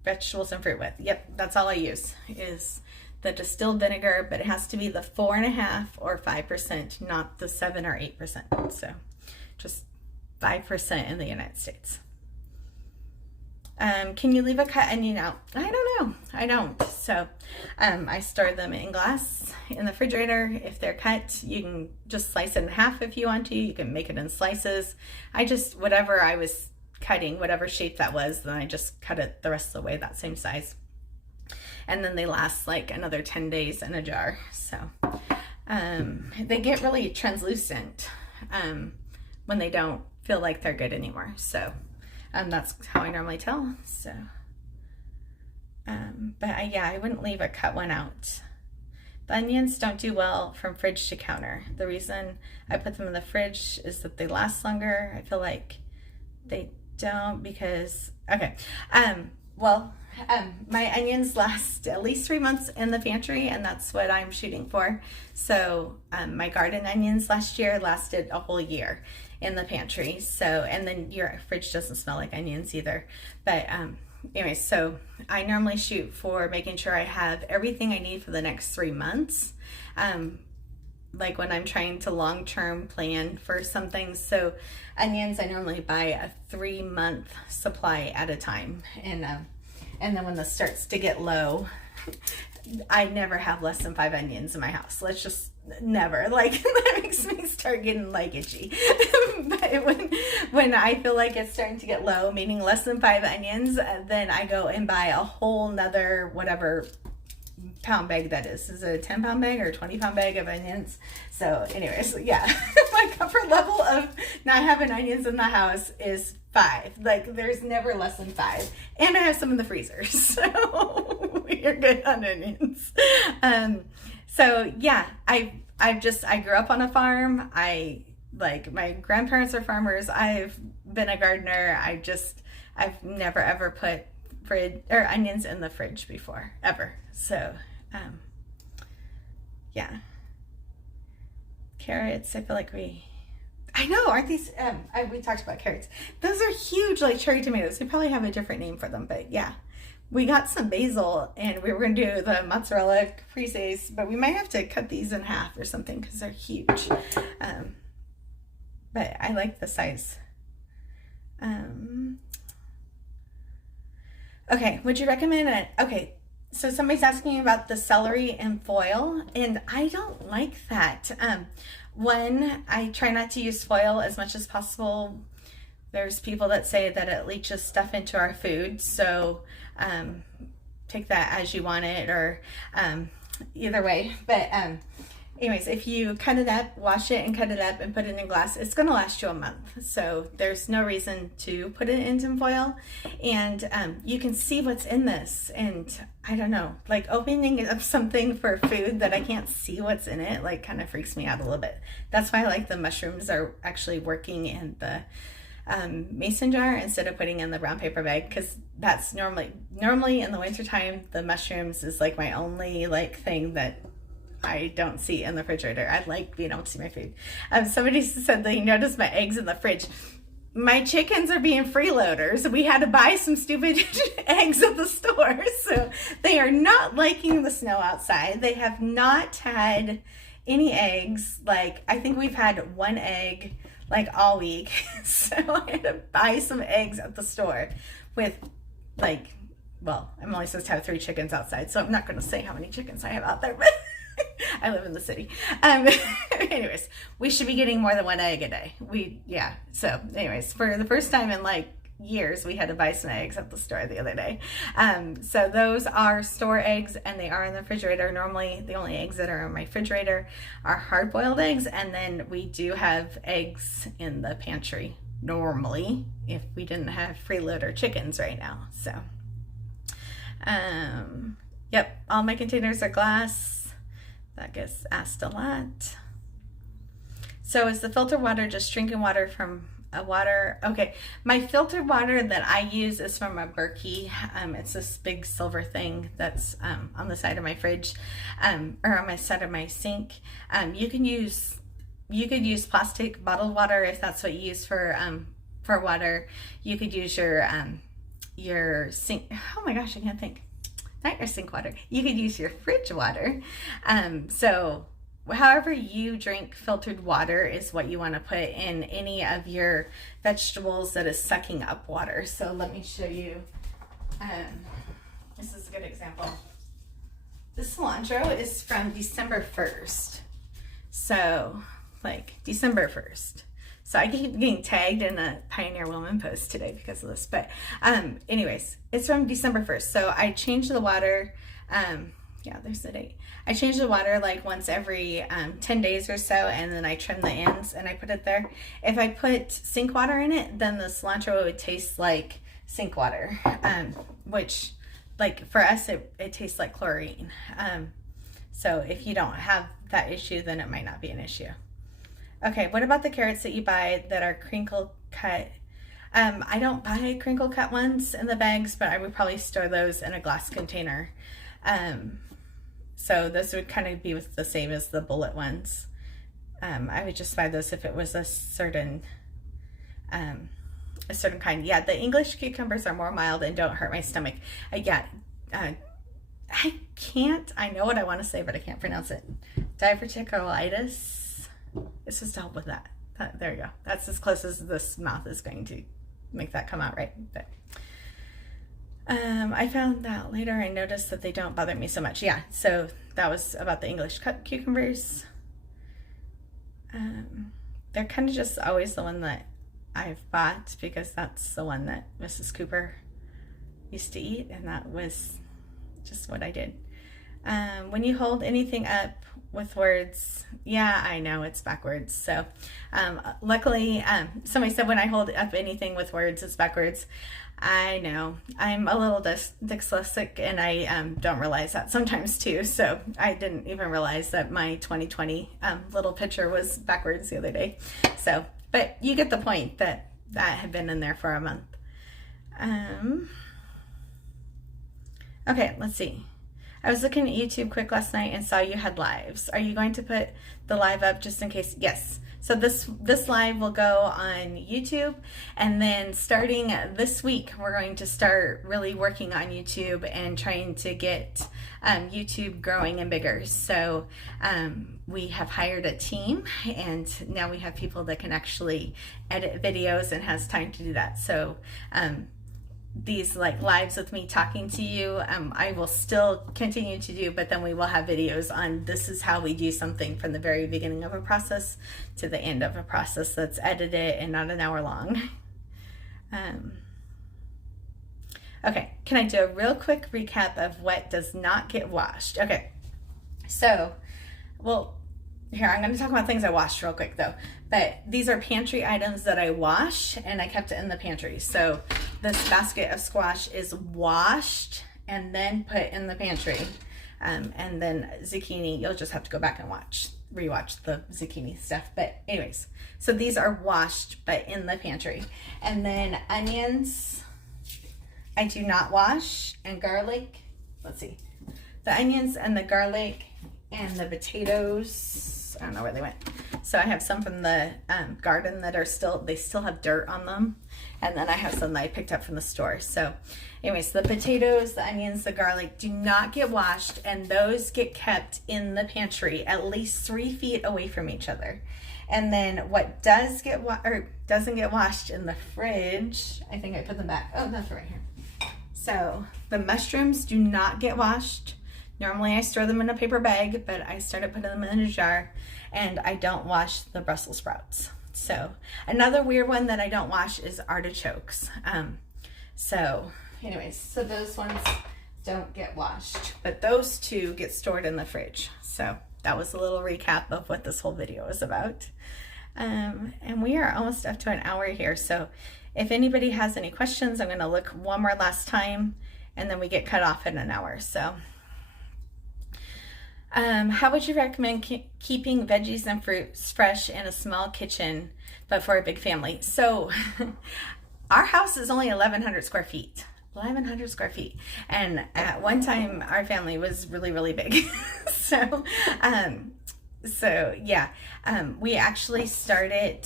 vegetables and fruit with? Yep, that's all I use, is the distilled vinegar, but it has to be the 4.5 or 5%, not the 7 or 8%. So just 5% in the United States. Can you leave a cut onion out? I don't know. I don't. So I store them in glass in the refrigerator. If they're cut, you can just slice it in half if you want to. You can make it in slices. I just, whatever I was cutting, whatever shape that was, then I just cut it the rest of the way that same size. And then they last like another 10 days in a jar. So they get really translucent when they don't feel like they're good anymore. So that's how I normally tell. So, but I wouldn't leave a cut one out. The onions don't do well from fridge to counter. The reason I put them in the fridge is that they last longer. I feel like they don't because, my onions last at least 3 months in the pantry, and that's what I'm shooting for. So my garden onions last year lasted a whole year in the pantry. So, and then your fridge doesn't smell like onions either. But anyway, so I normally shoot for making sure I have everything I need for the next 3 months. Like when I'm trying to long-term plan for some things. So onions, I normally buy a 3-month supply at a time. And then when this starts to get low, I never have less than 5 onions in my house. Let's just never. Like, that makes me start getting like itchy. But when I feel like it's starting to get low, meaning less than 5 onions, then I go and buy a whole nother whatever pound bag that is. Is it a 10-pound bag or a 20-pound bag of onions? So anyways, yeah, my comfort level of not having onions in the house is 5. Like, there's never less than 5. And I have some in the freezer, so you're good on onions. So yeah, I grew up on a farm. My grandparents are farmers. I've been a gardener. I've never ever put onions in the fridge before, ever. So yeah, carrots, I feel like I know, aren't these, we talked about carrots. Those are huge, like cherry tomatoes. We probably have a different name for them, but yeah. We got some basil, and we were going to do the mozzarella caprices, but we might have to cut these in half or something because they're huge. But I like the size. Okay, would you recommend it? Okay, So somebody's asking about the celery in foil, and I don't like that. One, I try not to use foil as much as possible. There's people that say that it leaches stuff into our food, so take that as you want it, or either way. But anyways, if you cut it up, wash it and cut it up and put it in glass, it's going to last you a month. So there's no reason to put it in tin foil. And you can see what's in this. And I don't know, like opening up something for food that I can't see what's in it, like kind of freaks me out a little bit. That's why I like the mushrooms are actually working in the mason jar instead of putting in the brown paper bag, because that's normally in the wintertime, the mushrooms is like my only like thing that I don't see in the refrigerator. I like being able to see my food. Somebody said they noticed my eggs in the fridge. My chickens are being freeloaders. We had to buy some stupid eggs at the store. So they are not liking the snow outside. They have not had any eggs. Like, I think we've had one egg like all week. So I had to buy some eggs at the store with like, well, I'm only supposed to have 3 chickens outside, so I'm not going to say how many chickens I have out there, but I live in the city. Anyways, we should be getting more than 1 egg a day. So anyways, for the first time in like years, we had to buy some eggs at the store the other day. So those are store eggs, and they are in the refrigerator. Normally, the only eggs that are in my refrigerator are hard-boiled eggs, and then we do have eggs in the pantry normally if we didn't have freeloader chickens right now. So, yep, all my containers are glass. That gets asked a lot. So is the filtered water just drinking water from a water? Okay, my filtered water that I use is from a Berkey. It's this big silver thing that's on the side of my fridge, or on my side of my sink. You could use plastic bottled water if that's what you use for water. You could use your sink. Oh my gosh, I can't think. Not your sink water. You could use your fridge water. So however you drink filtered water is what you want to put in any of your vegetables that is sucking up water. So let me show you. This is a good example. This cilantro is from December 1st. So like December 1st. So I keep getting tagged in a Pioneer Woman post today because of this. But anyways, it's from December 1st. So I change the water. Yeah, there's the date. I change the water like once every 10 days or so, and then I trim the ends and I put it there. If I put sink water in it, then the cilantro would taste like sink water, which like for us, it tastes like chlorine. So if you don't have that issue, then it might not be an issue. Okay, what about the carrots that you buy that are crinkle cut? I don't buy crinkle cut ones in the bags, but I would probably store those in a glass container. So those would kind of be with the same as the bullet ones. I would just buy those if it was a certain kind. Yeah, the English cucumbers are more mild and don't hurt my stomach. I know what I want to say, but I can't pronounce it. Diverticulitis. It's just to help with that. There you go. That's as close as this mouth is going to make that come out right. But I found that later. I noticed that they don't bother me so much. Yeah, so that was about the English cut cucumbers. They're kind of just always the one that I've bought because that's the one that Mrs. Cooper used to eat, and that was just what I did. When you hold anything up with words, yeah, I know it's backwards. So luckily, somebody said when I hold up anything with words, it's backwards. I know. I'm a little dyslexic, and I don't realize that sometimes too. So I didn't even realize that my 2020 little picture was backwards the other day. So, but you get the point that had been in there for a month. Okay, let's see. I was looking at YouTube quick last night and saw you had lives. Are you going to put the live up just in case? Yes. So this live will go on YouTube, and then starting this week, we're going to start really working on YouTube and trying to get YouTube growing and bigger. So we have hired a team, and now we have people that can actually edit videos and has time to do that. So these like lives with me talking to you, I will still continue to do, but then we will have videos on this is how we do something from the very beginning of a process to the end of a process that's edited and not an hour long. Okay, can I do a real quick recap of what does not get washed? Okay, so, well, here, I'm going to talk about things I washed real quick though. But these are pantry items that I wash and I kept it in the pantry. So this basket of squash is washed and then put in the pantry. And then zucchini, you'll just have to go back and rewatch the zucchini stuff. But anyways, so these are washed but in the pantry. And then onions, I do not wash, and garlic, let's see. The onions and the garlic and the potatoes, I don't know where they went. So I have some from the garden that are they still have dirt on them. And then I have some that I picked up from the store. So anyways, the potatoes, the onions, the garlic do not get washed, and those get kept in the pantry at least 3 feet away from each other. And then what does get doesn't get washed in the fridge, I think I put them back. Oh, that's right here. So the mushrooms do not get washed. Normally I store them in a paper bag, but I started putting them in a jar, and I don't wash the Brussels sprouts. So another weird one that I don't wash is artichokes. So anyways, so those ones don't get washed, but those two get stored in the fridge. So that was a little recap of what this whole video is about. And we are almost up to an hour here. So if anybody has any questions, I'm gonna look one more last time and then we get cut off in an hour. So how would you recommend keeping veggies and fruits fresh in a small kitchen, but for a big family? So our house is only 1,100 square feet. 1,100 square feet. And at one time, our family was really, really big. So yeah, we actually started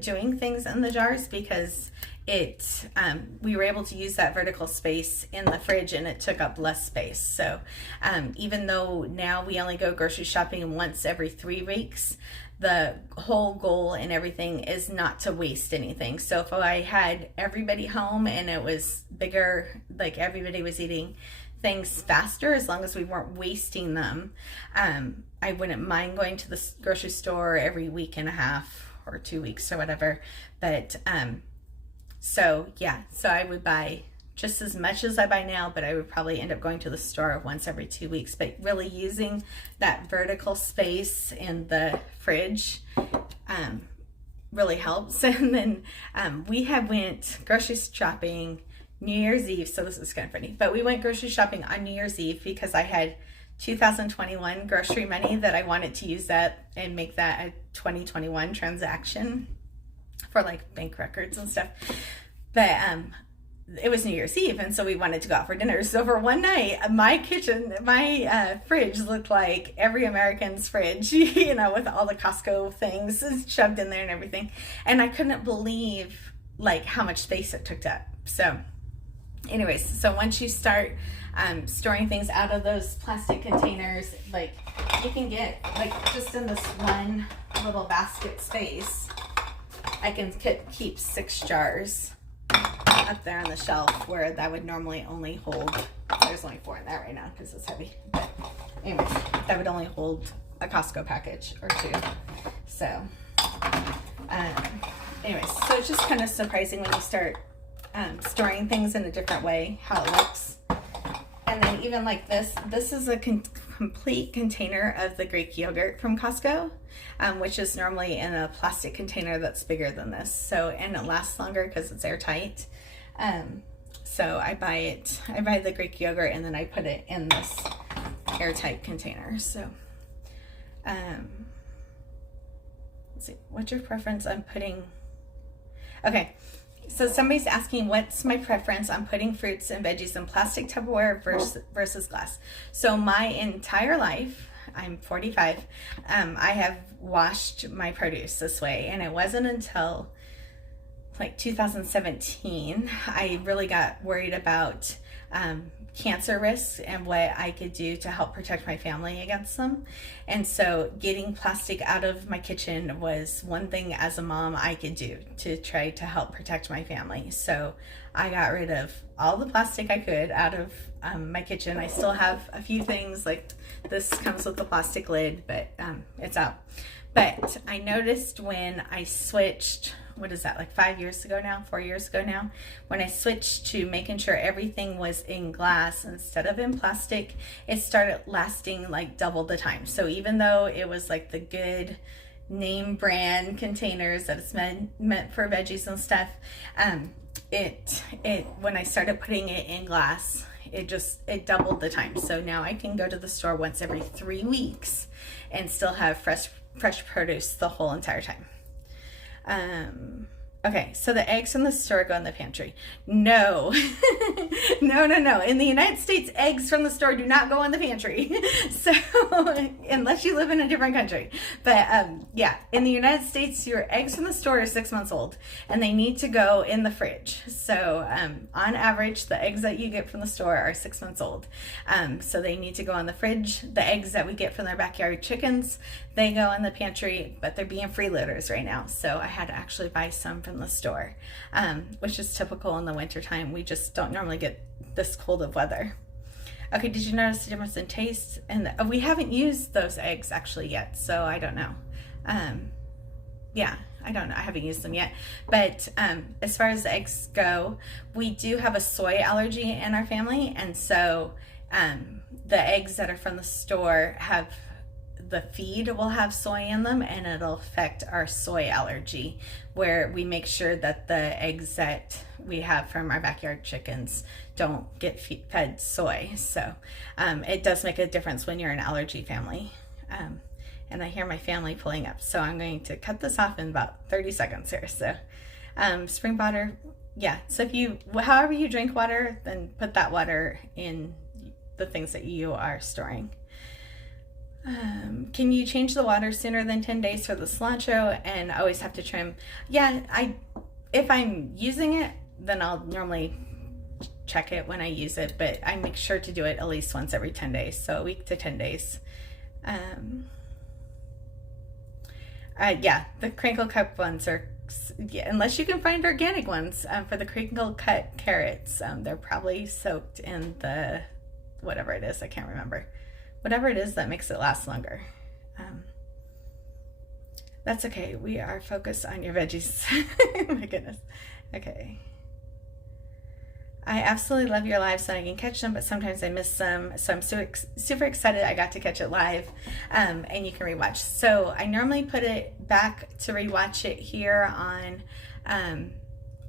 doing things in the jars because we were able to use that vertical space in the fridge and it took up less space. So even though now we only go grocery shopping once every 3 weeks, the whole goal and everything is not to waste anything. So if I had everybody home and it was bigger, like everybody was eating things faster, as long as we weren't wasting them, I wouldn't mind going to the grocery store every week and a half or 2 weeks or whatever. But so yeah, so I would buy just as much as I buy now, but I would probably end up going to the store once every 2 weeks. But really using that vertical space in the fridge really helps. And then we went grocery shopping New Year's Eve. So this is kind of funny, but we went grocery shopping on New Year's Eve because I had 2021 grocery money that I wanted to use that and make that a 2021 transaction for like bank records and stuff. But it was New Year's Eve, and so we wanted to go out for dinner. So for one night, my fridge looked like every American's fridge, you know, with all the Costco things shoved in there and everything. And I couldn't believe like how much space it took up. So anyways, so once you start storing things out of those plastic containers, like you can get like just in this one little basket space, I can keep 6 jars up there on the shelf, where that would normally only hold, there's only 4 in there right now because it's heavy, but anyways, that would only hold a Costco package or 2. So anyways, so it's just kind of surprising when you start storing things in a different way, how it looks. And then even like this is a complete container of the Greek yogurt from Costco, which is normally in a plastic container that's bigger than this. So, and it lasts longer because it's airtight. So I buy the Greek yogurt and then I put it in this airtight container. So, let's see, what's your preference on putting, okay. So somebody's asking, what's my preference on putting fruits and veggies in plastic Tupperware versus glass? So my entire life, I'm 45, I have washed my produce this way. And it wasn't until like 2017, I really got worried about cancer risks and what I could do to help protect my family against them. And so getting plastic out of my kitchen was one thing as a mom I could do to try to help protect my family. So I got rid of all the plastic I could out of my kitchen. I still have a few things, like this comes with a plastic lid, but it's out. But I noticed when I switched, what is that, like 4 years ago now, when I switched to making sure everything was in glass instead of in plastic, it started lasting like double the time. So even though it was like the good name brand containers that it's meant for veggies and stuff, when I started putting it in glass, it doubled the time. So now I can go to the store once every 3 weeks and still have fresh produce the whole entire time. Okay, so the eggs from the store go in the pantry. No, no. In the United States, eggs from the store do not go in the pantry. So, unless you live in a different country. But yeah, in the United States, your eggs from the store are 6 months old and they need to go in the fridge. So, on average, the eggs that you get from the store are 6 months old. So they need to go in the fridge. The eggs that we get from their backyard chickens, they go in the pantry, but they're being freeloaders right now. So I had to actually buy some from the store, which is typical in the winter time. We just don't normally get this cold of weather. Okay, did you notice the difference in taste? And we haven't used those eggs actually yet, so I don't know. Yeah, I don't know. I haven't used them yet. But as far as the eggs go, we do have a soy allergy in our family, and so the eggs that are from the store have, the feed will have soy in them, and it'll affect our soy allergy, where we make sure that the eggs that we have from our backyard chickens don't get fed soy. So it does make a difference when you're an allergy family. And I hear my family pulling up, so I'm going to cut this off in about 30 seconds here. So spring water, yeah, so if you, however you drink water, then put that water in the things that you are storing. Can you change the water sooner than 10 days for the cilantro and always have to trim? Yeah, if I'm using it, then I'll normally check it when I use it, but I make sure to do it at least once every 10 days, so a week to 10 days. Yeah, the crinkle cut ones are, yeah, unless you can find organic ones. For the crinkle cut carrots, they're probably soaked in the, whatever it is, I can't remember. Whatever it is that makes it last longer. That's okay. We are focused on your veggies. My goodness. Okay. I absolutely love your lives so I can catch them, but sometimes I miss them. So I'm super excited I got to catch it live, and you can rewatch. So I normally put it back to rewatch it here on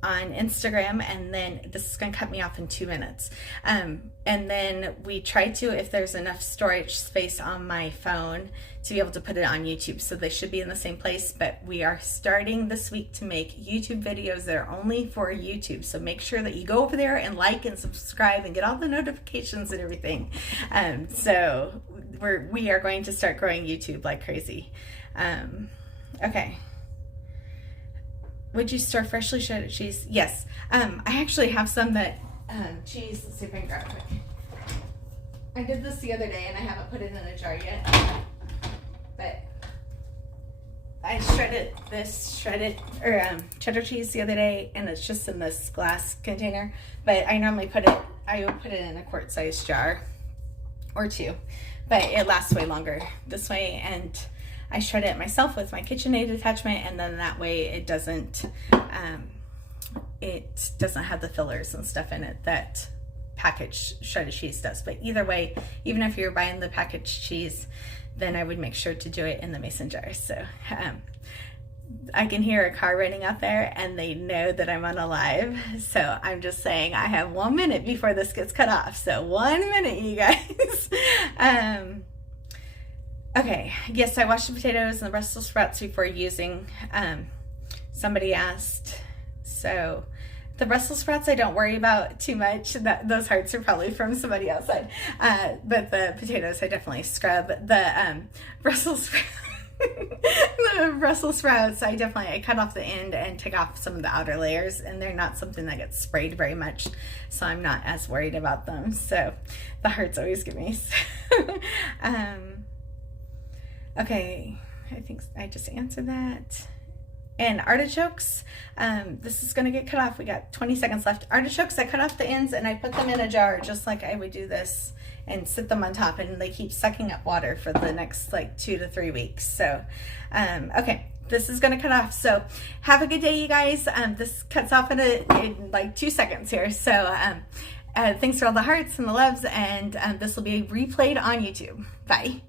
Instagram, and then this is going to cut me off in 2 minutes. And then we try to, if there's enough storage space on my phone, to be able to put it on YouTube. So they should be in the same place, but we are starting this week to make YouTube videos that are only for YouTube. So make sure that you go over there and like and subscribe and get all the notifications and everything. So we are going to start growing YouTube like crazy. Okay. Would you store freshly shredded cheese? Yes. I actually have some that cheese. Let's see if I can grab it quick. I did this the other day and I haven't put it in a jar yet. But I shredded cheddar cheese the other day, and it's just in this glass container. But I normally put it in a quart-sized jar or two. But it lasts way longer this way, and I shred it myself with my KitchenAid attachment, and then that way it doesn't have the fillers and stuff in it that packaged shredded cheese does. But either way, even if you're buying the packaged cheese, then I would make sure to do it in the mason jar. So I can hear a car running out there, and they know that I'm on a live. So I'm just saying I have 1 minute before this gets cut off. So 1 minute, you guys. Okay, yes, I washed the potatoes and the Brussels sprouts before using. Somebody asked. So the Brussels sprouts I don't worry about too much. Those hearts are probably from somebody outside. But the potatoes I definitely scrub. The Brussels sprouts. The Brussels sprouts, I cut off the end and take off some of the outer layers, and they're not something that gets sprayed very much, so I'm not as worried about them. So the hearts always give me. Okay, I think I just answered that. And artichokes, this is gonna get cut off. We got 20 seconds left. Artichokes, I cut off the ends and I put them in a jar just like I would do this, and sit them on top, and they keep sucking up water for the next like 2 to 3 weeks. So, okay, this is gonna cut off. So have a good day, you guys. This cuts off in like 2 seconds here. So thanks for all the hearts and the loves, and this will be replayed on YouTube. Bye.